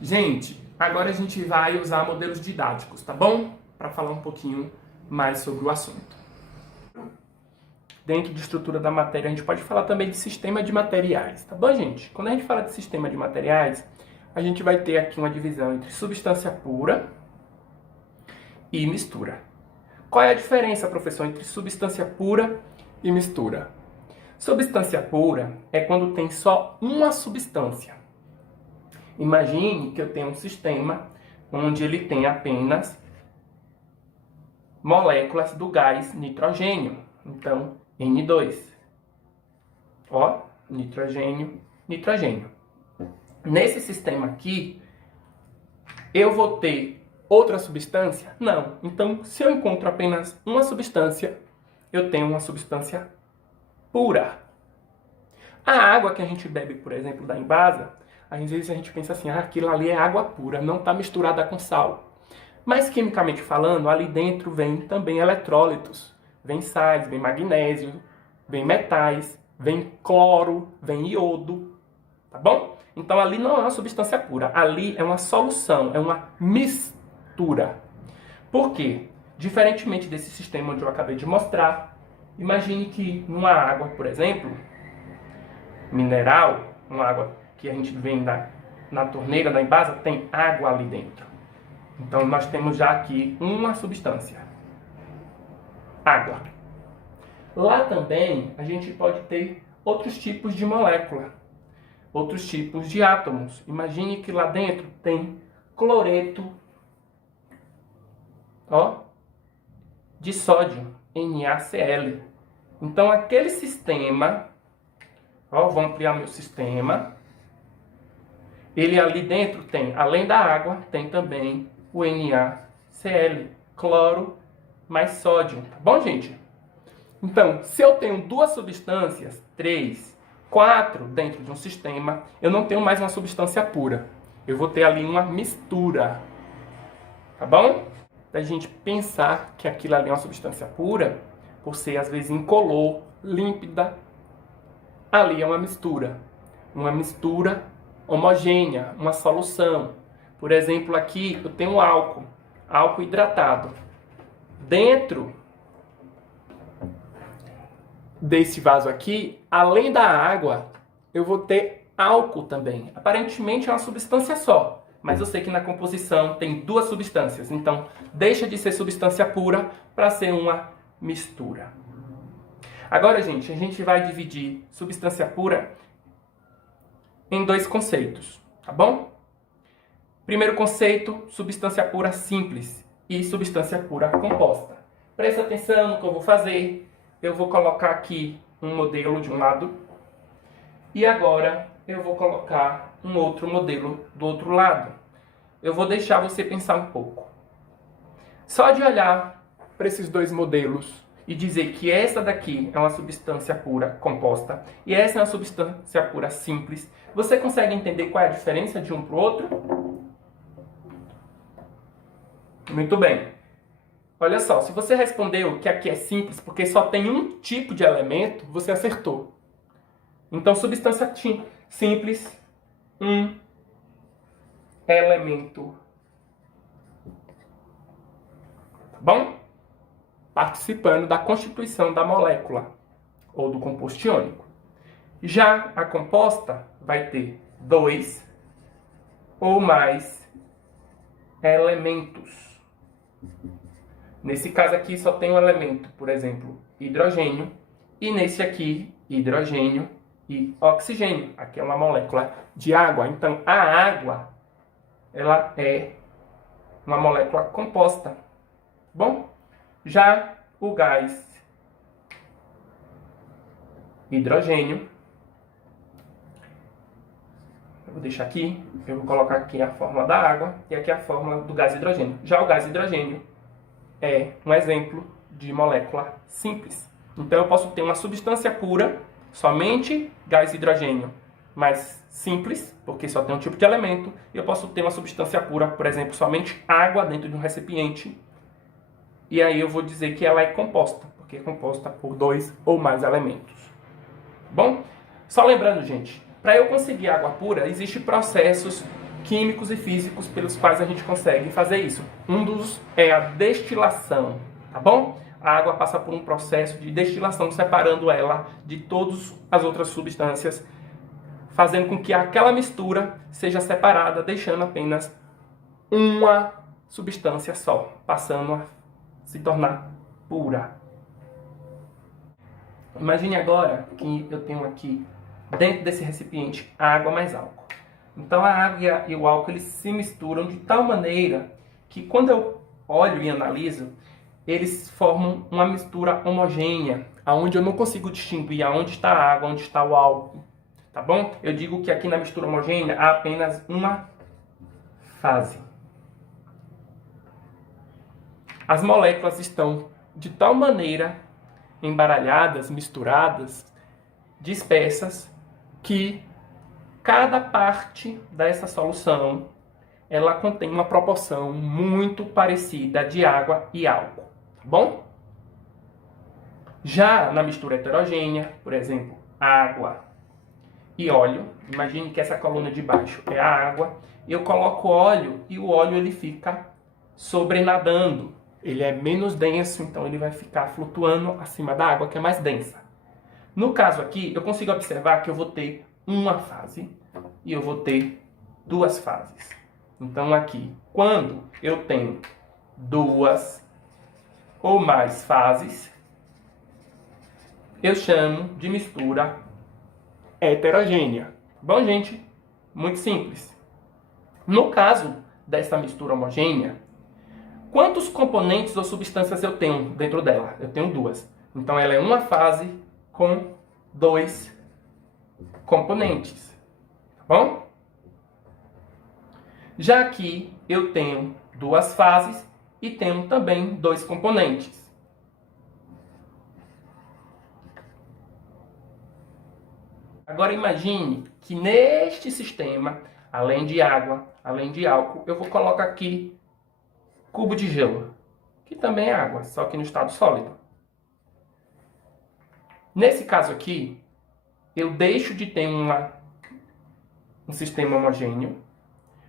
Gente, agora a gente vai usar modelos didáticos, tá bom? Para falar um pouquinho mais sobre o assunto. Dentro de estrutura da matéria, a gente pode falar também de sistema de materiais, tá bom, gente? Quando a gente fala de sistema de materiais, a gente vai ter aqui uma divisão entre substância pura e mistura. Qual é a diferença, professor, entre substância pura e mistura? Substância pura é quando tem só uma substância. Imagine que eu tenho um sistema onde ele tem apenas moléculas do gás nitrogênio. Então, N2. Ó, nitrogênio, nitrogênio. Nesse sistema aqui, eu vou ter outra substância? Não. Então, se eu encontro apenas uma substância, eu tenho uma substância pura. A água que a gente bebe, por exemplo, da Embasa, às vezes a gente pensa assim, aquilo ali é água pura, não está misturada com sal. Mas, quimicamente falando, ali dentro vem também eletrólitos. Vem sais, vem magnésio, vem metais, vem cloro, vem iodo, tá bom? Então, ali não é uma substância pura, ali é uma solução, é uma mistura. Por quê? Diferentemente desse sistema onde eu acabei de mostrar, imagine que numa água, por exemplo, mineral, uma água que a gente vem na torneira da Embasa, tem água ali dentro. Então, nós temos já aqui uma substância. Água. Lá também, a gente pode ter outros tipos de molécula. Outros tipos de átomos. Imagine que lá dentro tem cloreto, ó, de sódio, NaCl. Então, aquele sistema, ó, vou ampliar meu sistema. Ele ali dentro tem, além da água, tem também o NaCl, cloro mais sódio, tá bom, gente? Então, se eu tenho duas substâncias, 3, 4 dentro de um sistema, eu não tenho mais uma substância pura. Eu vou ter ali uma mistura, tá bom? Da gente pensar que aquilo ali é uma substância pura, por ser às vezes incolor, límpida, ali é uma mistura homogênea, uma solução. Por exemplo, aqui eu tenho álcool hidratado. Dentro desse vaso aqui, além da água, eu vou ter álcool também. Aparentemente é uma substância só, mas eu sei que na composição tem duas substâncias. Então, deixa de ser substância pura para ser uma mistura. Agora, gente, a gente vai dividir substância pura em dois conceitos, tá bom? Primeiro conceito, substância pura simples e substância pura composta. Presta atenção no que eu vou fazer. Eu vou colocar aqui um modelo de um lado e agora eu vou colocar um outro modelo do outro lado. Eu vou deixar você pensar um pouco. Só de olhar para esses dois modelos e dizer que essa daqui é uma substância pura composta e essa é uma substância pura simples, você consegue entender qual é a diferença de um para o outro? Muito bem. Olha só, se você respondeu que aqui é simples porque só tem um tipo de elemento, você acertou. Então, substância simples, um elemento. Tá bom? Participando da constituição da molécula ou do composto iônico. Já a composta vai ter 2 ou mais elementos. Nesse caso aqui só tem um elemento, por exemplo, hidrogênio, e nesse aqui, hidrogênio e oxigênio. Aqui é uma molécula de água. Então, a água, ela é uma molécula composta. Bom, já o gás hidrogênio, eu vou deixar aqui, eu vou colocar aqui a fórmula da água e aqui a fórmula do gás hidrogênio. Já o gás hidrogênio é um exemplo de molécula simples. Então, eu posso ter uma substância pura, somente gás hidrogênio, mais simples, porque só tem um tipo de elemento. E eu posso ter uma substância pura, por exemplo, somente água dentro de um recipiente. E aí eu vou dizer que ela é composta, porque é composta por 2 ou mais elementos. Bom, só lembrando, gente, para eu conseguir água pura, existem processos químicos e físicos pelos quais a gente consegue fazer isso. Um dos é a destilação, tá bom? A água passa por um processo de destilação, separando ela de todas as outras substâncias, fazendo com que aquela mistura seja separada, deixando apenas uma substância só, passando a se tornar pura. Imagine agora que eu tenho aqui, dentro desse recipiente, água mais álcool. Então a água e o álcool eles se misturam de tal maneira que quando eu olho e analiso, eles formam uma mistura homogênea, onde eu não consigo distinguir aonde está a água, onde está o álcool. Tá bom? Eu digo que aqui na mistura homogênea há apenas uma fase. As moléculas estão de tal maneira embaralhadas, misturadas, dispersas, que cada parte dessa solução ela contém uma proporção muito parecida de água e álcool, tá bom? Já na mistura heterogênea, por exemplo, água e óleo, imagine que essa coluna de baixo é a água, eu coloco óleo e o óleo ele fica sobrenadando. Ele é menos denso, então ele vai ficar flutuando acima da água, que é mais densa. No caso aqui, eu consigo observar que eu vou ter uma fase e eu vou ter duas fases. Então aqui, quando eu tenho duas ou mais fases, eu chamo de mistura heterogênea. Bom, gente? Muito simples. No caso dessa mistura homogênea, quantos componentes ou substâncias eu tenho dentro dela? Eu tenho duas. Então ela é uma fase com dois componentes. Tá bom? Já aqui eu tenho duas fases e tenho também dois componentes. Agora imagine que neste sistema, além de água, além de álcool, eu vou colocar aqui cubo de gelo, que também é água, só que no estado sólido. Nesse caso aqui, eu deixo de ter um sistema homogêneo,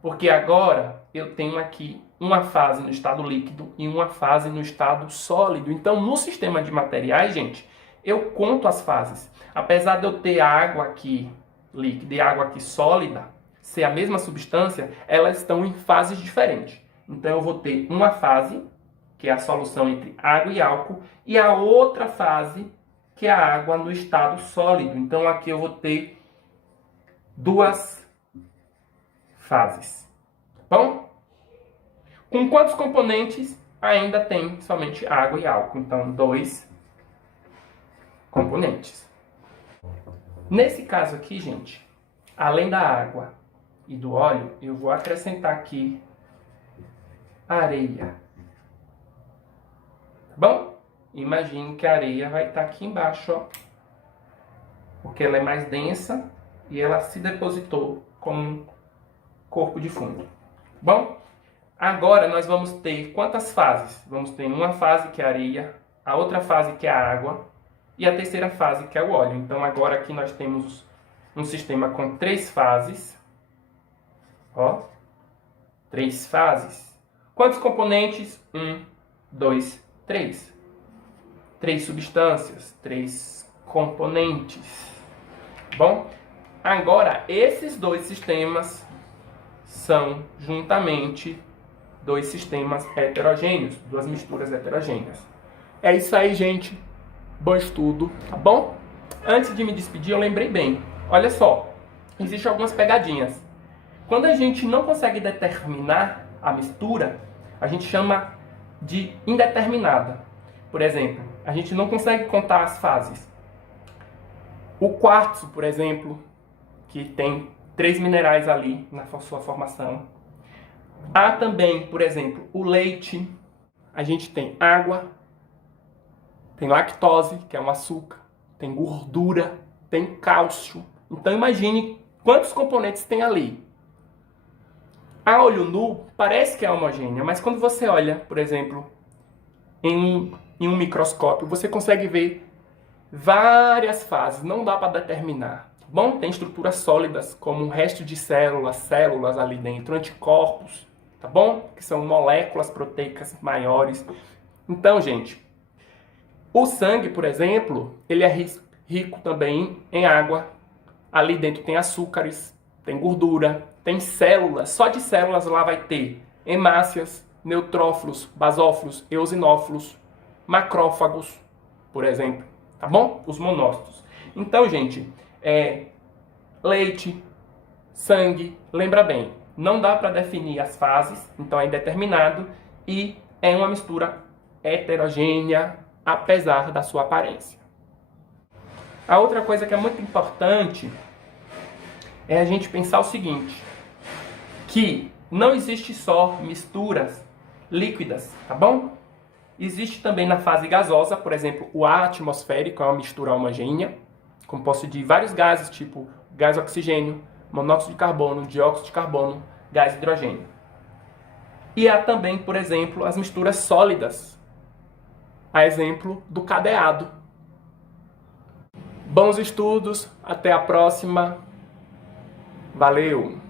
porque agora eu tenho aqui uma fase no estado líquido e uma fase no estado sólido. Então, no sistema de materiais, gente, eu conto as fases. Apesar de eu ter água aqui líquida e água aqui sólida, ser a mesma substância, elas estão em fases diferentes. Então eu vou ter uma fase, que é a solução entre água e álcool, e a outra fase, que é a água no estado sólido. Então aqui eu vou ter duas fases. Bom? Com quantos componentes ainda tem somente água e álcool? Então, dois componentes. Nesse caso aqui, gente, além da água e do óleo, eu vou acrescentar aqui areia. Tá bom? Imagine que a areia vai estar aqui embaixo, ó, porque ela é mais densa e ela se depositou como um corpo de fundo. Bom? Agora nós vamos ter quantas fases? Vamos ter uma fase que é a areia, a outra fase que é a água e a terceira fase que é o óleo. Então agora aqui nós temos um sistema com três fases. Ó, três fases. Quantos componentes? 1, 2, 3. Três substâncias, três componentes. Bom, agora esses dois sistemas são juntamente dois sistemas heterogêneos, duas misturas heterogêneas. É isso aí, gente. Bom estudo, tá bom? Antes de me despedir, eu lembrei bem. Olha só, existem algumas pegadinhas. Quando a gente não consegue determinar a mistura, a gente chama de indeterminada. Por exemplo, a gente não consegue contar as fases. O quartzo, por exemplo, que tem 3 minerais ali na sua formação. Há também, por exemplo, o leite. A gente tem água, tem lactose, que é um açúcar, tem gordura, tem cálcio. Então imagine quantos componentes tem ali. A olho nu parece que é homogênea, mas quando você olha, por exemplo, em um microscópio, você consegue ver várias fases, não dá para determinar, tá bom? Tem estruturas sólidas, como um resto de células ali dentro, anticorpos, tá bom? Que são moléculas proteicas maiores. Então, gente, o sangue, por exemplo, ele é rico também em água. Ali dentro tem açúcares, tem gordura, tem células. Só de células lá vai ter hemácias, neutrófilos, basófilos, eosinófilos, macrófagos, por exemplo, tá bom? Os monócitos. Então, gente, leite, sangue, lembra bem, não dá para definir as fases, então é indeterminado e é uma mistura heterogênea, apesar da sua aparência. A outra coisa que é muito importante é a gente pensar o seguinte, que não existe só misturas líquidas, tá bom? Existe também na fase gasosa, por exemplo, o ar atmosférico é uma mistura homogênea, composto de vários gases, tipo gás oxigênio, monóxido de carbono, dióxido de carbono, gás hidrogênio. E há também, por exemplo, as misturas sólidas, a exemplo do cadeado. Bons estudos, até a próxima. Valeu!